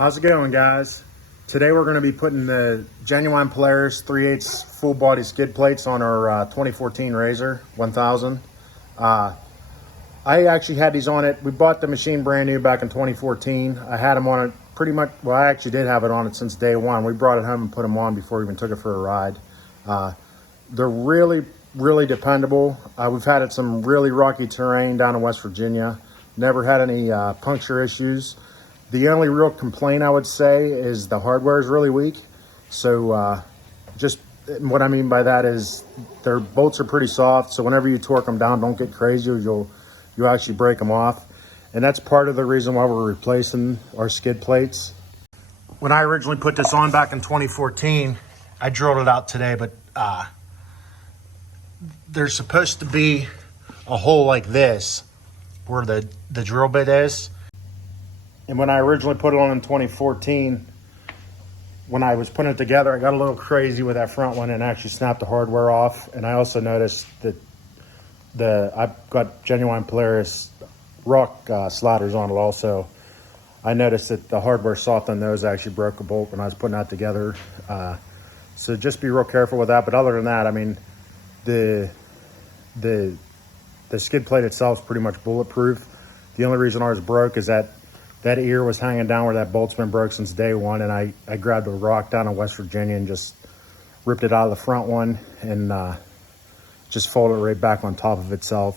How's it going, guys? Today we're going to be putting the genuine Polaris 3/8 full body skid plates on our 2014 RZR 1000. I actually had these on it. We bought the machine brand new back in 2014. I had them on it pretty much, well, I actually did have it on it since day one. We brought it home and put them on before we even took it for a ride. They're really dependable. We've had it some really rocky terrain down in West Virginia. Never had any puncture issues. The only real complaint I would say is the hardware is really weak. So just what I mean by that is their bolts are pretty soft. So whenever you torque them down, don't get crazy or you'll actually break them off. And that's part of the reason why we're replacing our skid plates. When I originally put this on back in 2014, I drilled it out today, but there's supposed to be a hole like this where the drill bit is. And when I originally put it on in 2014, when I was putting it together, I got a little crazy with that front one and actually snapped the hardware off. And I also noticed that I've got genuine Polaris rock sliders on it also. I noticed that the hardware soft on those actually broke a bolt when I was putting that together. So just be real careful with that. But other than that, I mean, the skid plate itself is pretty much bulletproof. The only reason ours broke is that ear was hanging down where that bolt's been broke since day one, and I grabbed a rock down in West Virginia and just ripped it out of the front one and just folded it right back on top of itself.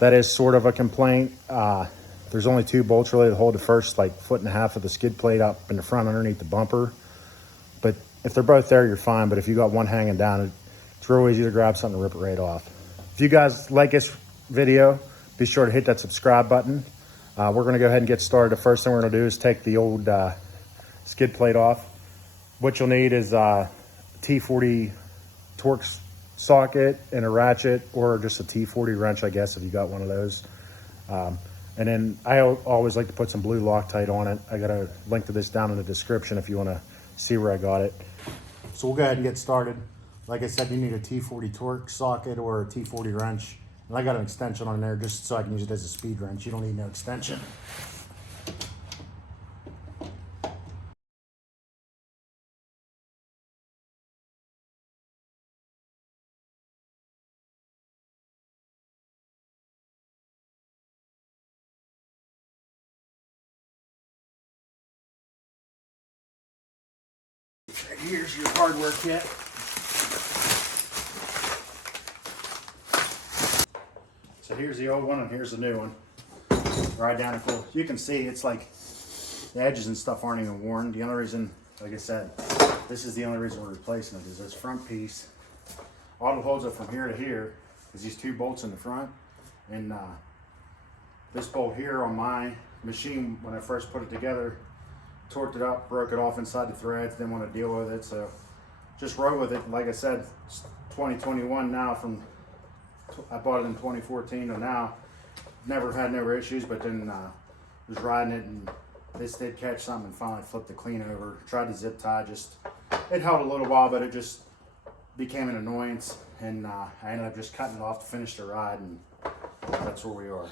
That is sort of a complaint. There's only two bolts really that hold the first like 1.5 feet of the skid plate up in the front underneath the bumper. But if they're both there, you're fine. But if you got one hanging down, it's real easy to grab something and rip it right off. If you guys like this video, be sure to hit that subscribe button. We're going to go ahead and get started. The first thing we're going to do is take the old skid plate off. What you'll need is a T40 torque socket and a ratchet, or just a T40 wrench, I guess, if you got one of those. And then I always like to put some blue Loctite on it. I got a link to this down in the description if you want to see where I got it. So we'll go ahead and get started. Like I said, you need a T40 torque socket or a T40 wrench. And I got an extension on there just so I can use it as a speed wrench. You don't need no extension. Here's your hardware kit. So here's the old one and here's the new one. They're identical. You can see it's like the edges and stuff aren't even worn. The only reason, like I said, this is the only reason we're replacing it is this front piece. All that holds it from here to here is these two bolts in the front. And this bolt here on my machine, when I first put it together, torqued it up, broke it off inside the threads, didn't want to deal with it. So just roll with it. Like I said, it's 2021 now. I bought it in 2014 and now never had no issues, but then was riding it and this did catch something and finally flipped it clean over. Tried to zip tie, it held a little while, but it just became an annoyance, and I ended up just cutting it off to finish the ride, and that's where we are.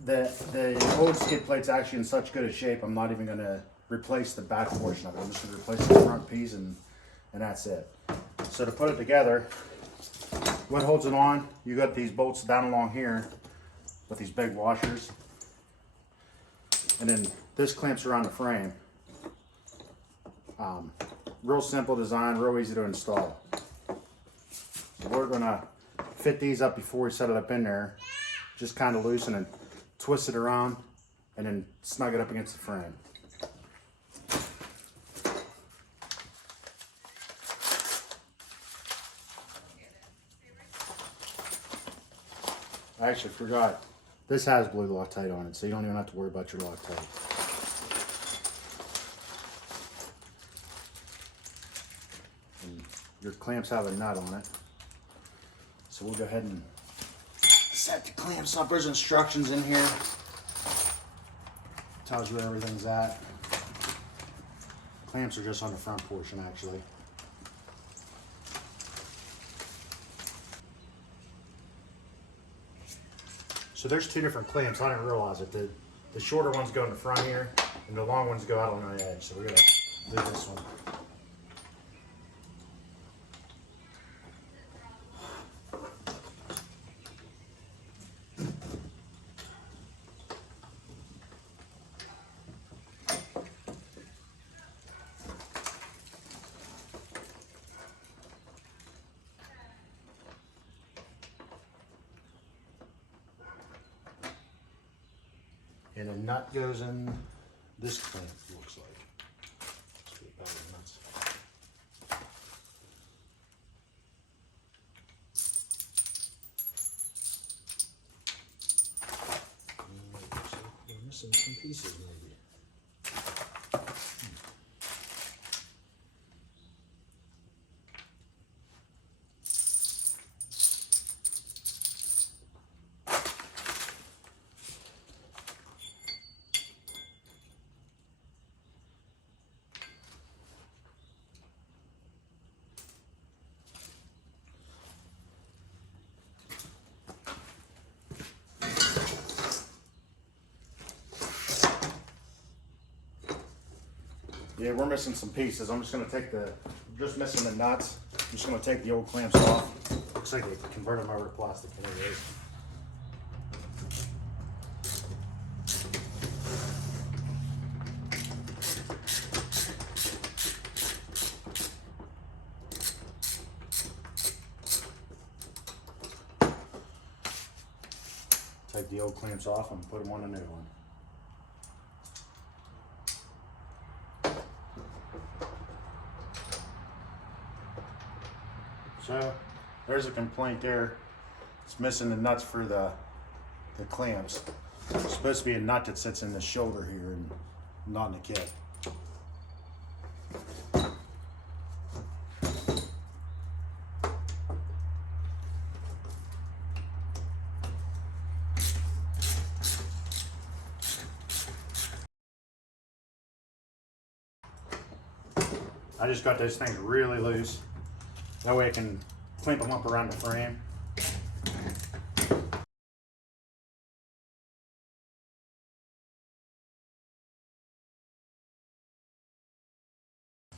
The old skid plate's actually in such good a shape, I'm not even going to replace the back portion of it. I'm just going to replace the front piece and that's it. So to put it together, what holds it on, you got these bolts down along here with these big washers, and then this clamps around the frame. Real simple design, real easy to install. We're gonna fit these up before we set it up in there, just kind of loosen and twist it around and then snug it up against the frame. I actually forgot, this has blue Loctite on it, so you don't even have to worry about your Loctite. And your clamps have a nut on it. So we'll go ahead and set the clamps up. There's instructions in here. Tells you where everything's at. Clamps are just on the front portion actually. So there's two different clamps. I didn't realize it. The the shorter ones go in the front here, and the long ones go out on the edge. So we're gonna do this one. And a nut goes in this clamp, looks like. Let's get back to the nuts. We're missing some pieces maybe. Yeah, we're missing some pieces. I'm just gonna take just missing the nuts. I'm just gonna take the old clamps off. Looks like they convert them over to plastic anyways. Take the old clamps off and put them on the new one. So there's a complaint there. It's missing the nuts for the clamps. It's supposed to be a nut that sits in the shoulder here and not in the kit. I just got those things really loose. That way I can clamp them up around the frame.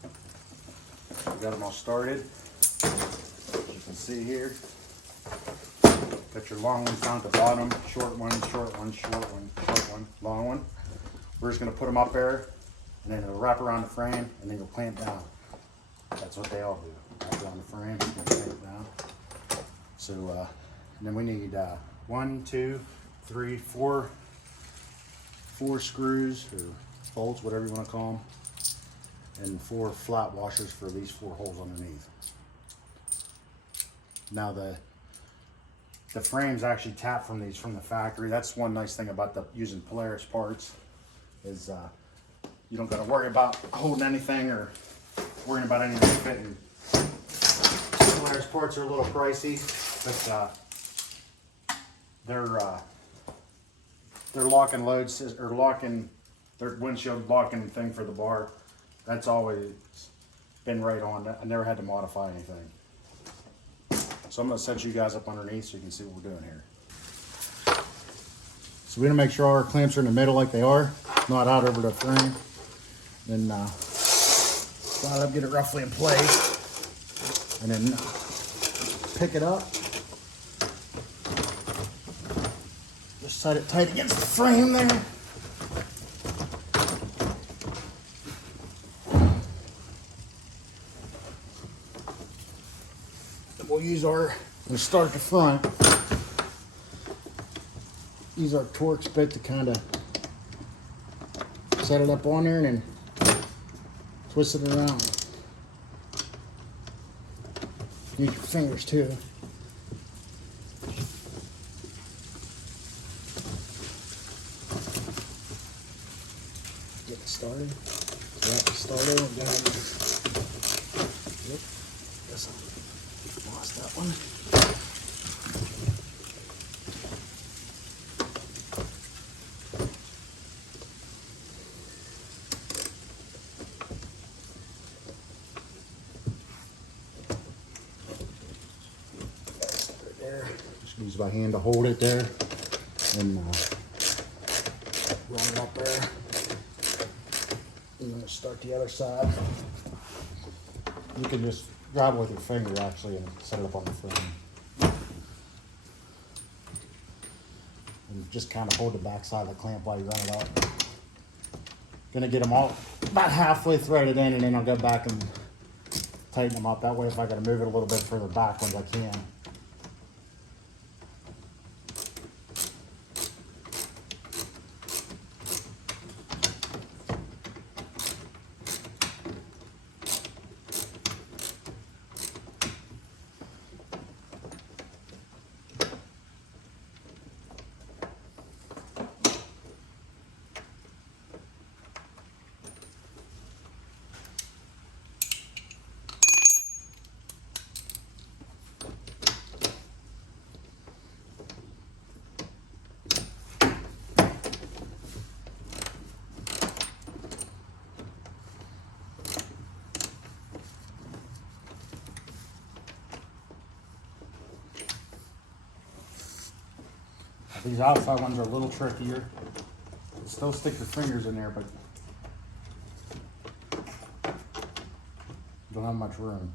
We got them all started. As you can see here, got your long ones down at the bottom, short one, short one, short one, short one, long one. We're just gonna put them up there, and then it'll wrap around the frame, and then you'll clamp down. That's what they all do. Wrap around the frame, and clamp down. So, and then we need 1, 2, 3, 4 screws or bolts, whatever you want to call them, and 4 flat washers for these 4 holes underneath. Now the frames actually tap from these from the factory. That's one nice thing about using Polaris parts is you don't got to worry about holding anything or worrying about anything fitting. Polaris parts are a little pricey, but their lock and load or locking their windshield locking thing for the bar, that's always been right on. I never had to modify anything. So I'm going to set you guys up underneath so you can see what we're doing here. So we're going to make sure all our clamps are in the middle like they are, not out over the frame. Then slide it up, get it roughly in place, and then pick it up. Just set it tight against the frame there. We'll use we'll start at the front. Use our Torx bit to kind of set it up on there and then twist it around. Use your fingers too. Get it started. Get it started. Yep. Guess I lost that one. Just use my hand to hold it there, and run it up there. I'm gonna start the other side. You can just grab it with your finger actually and set it up on the frame. And just kind of hold the back side of the clamp while you run it up. Gonna get them all about halfway threaded in, and then I'll go back and tighten them up. That way if I gotta move it a little bit further backwards, I can. These outside ones are a little trickier. Still stick your fingers in there, but don't have much room.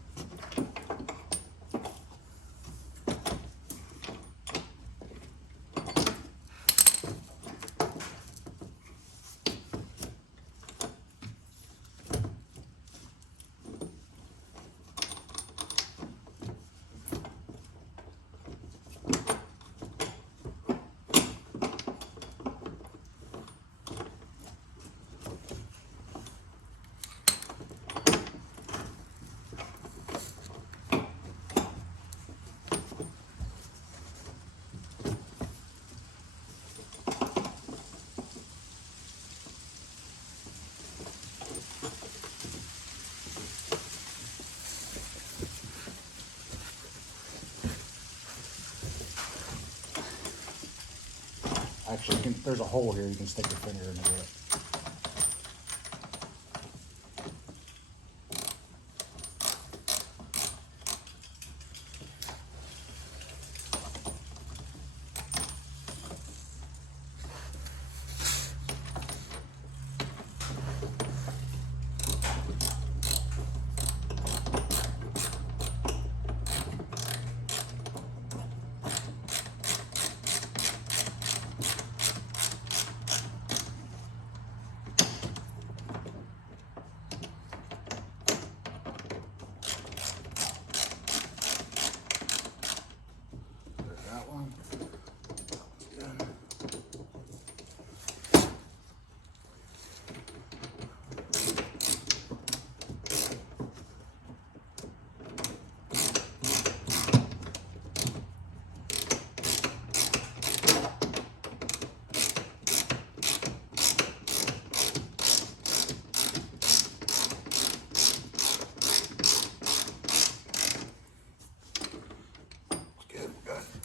Actually, there's a hole here. You can stick your finger into it.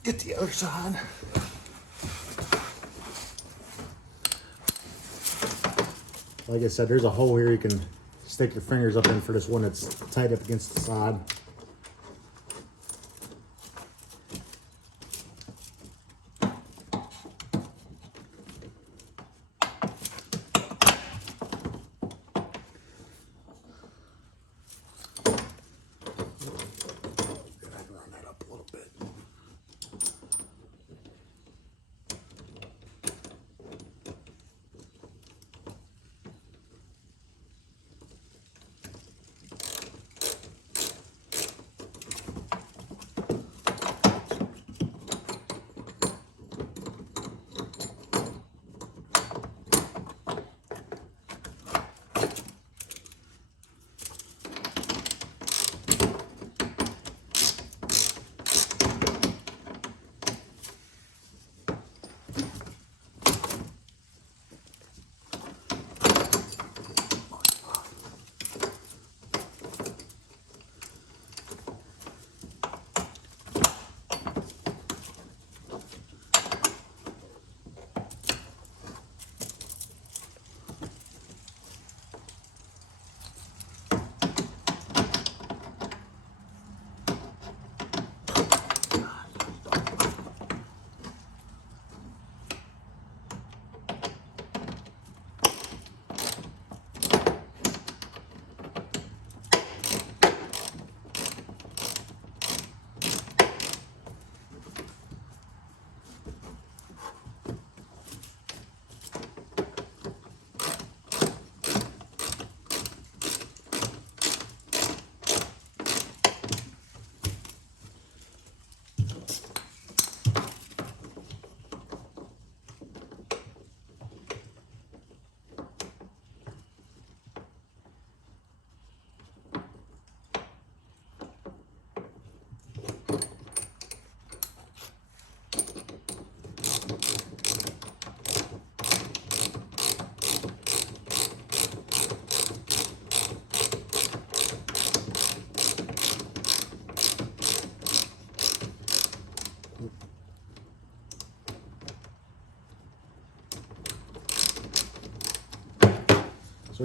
Get the other side. Like I said, there's a hole here you can stick your fingers up in for this one that's tight up against the side.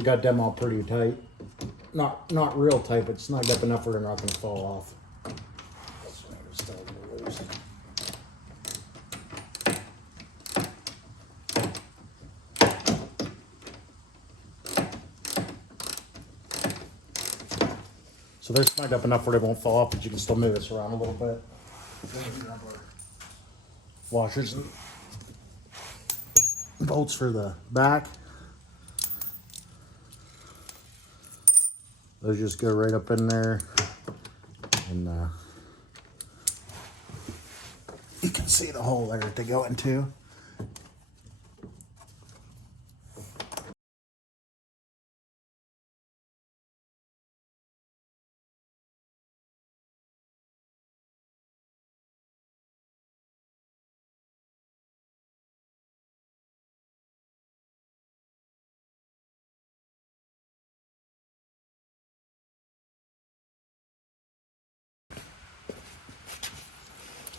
We got them all pretty tight. Not real tight, but snugged up enough where they're not going to fall off. So they're snugged up enough where they won't fall off, but you can still move this around a little bit. Washers and bolts for the back. Those just go right up in there, and you can see the hole there that they go into.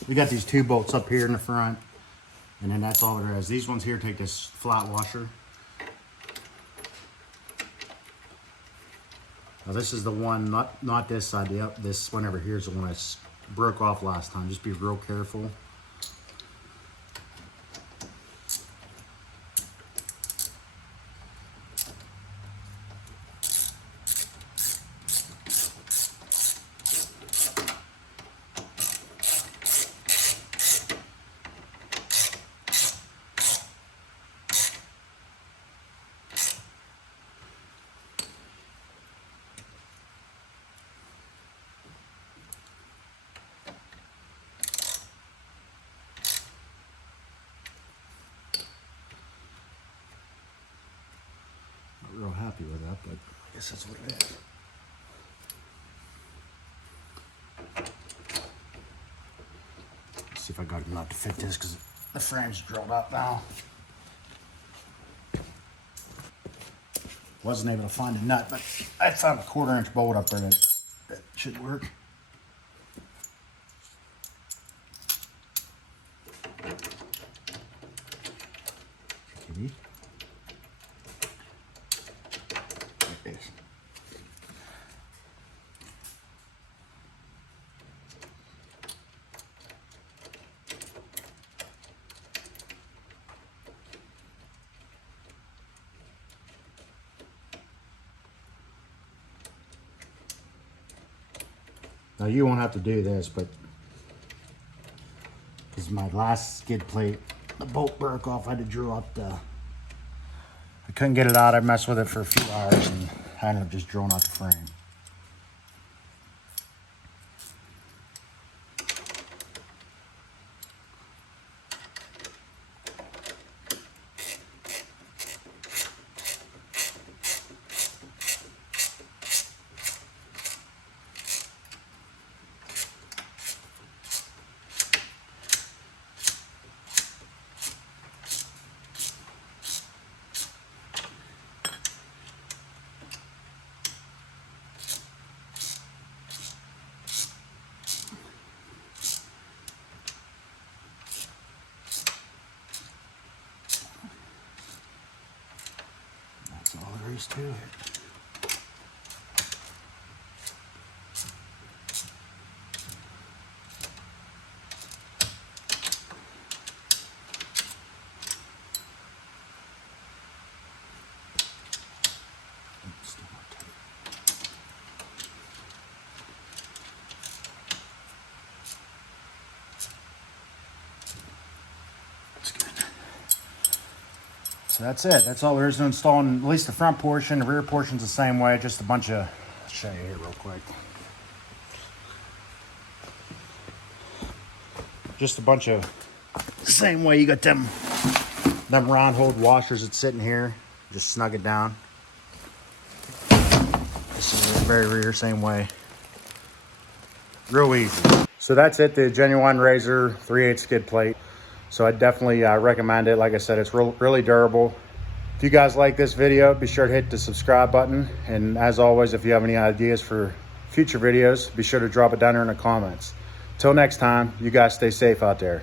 We got these two bolts up here in the front, and then that's all there is. These ones here take this flat washer. Now this is the one, not this side. This one over here is the one that broke off last time. Just be real careful. Real happy with that, but I guess that's what it is. Let's see if I got enough to fit this because the frame's drilled up now. Wasn't able to find a nut, but I found a 1/4 inch bolt up there that should work. Okay. Now you won't have to do this, but because my last skid plate, the bolt broke off, I had to drill up the, I couldn't get it out. I messed with it for a few hours and I ended up just drilling out the frame. All there is to it. So that's it. That's all there is to install, at least the front portion. The rear portion's the same way, just a bunch of, I'll show you here real quick. Just a bunch of, same way you got them round hold washers that's sitting here. Just snug it down. This is the very rear, same way. Real easy. So that's it, the genuine Razer 3/8 skid plate. So I definitely recommend it. Like I said, it's really durable. If you guys like this video, be sure to hit the subscribe button. And as always, if you have any ideas for future videos, be sure to drop it down there in the comments. Till next time, you guys stay safe out there.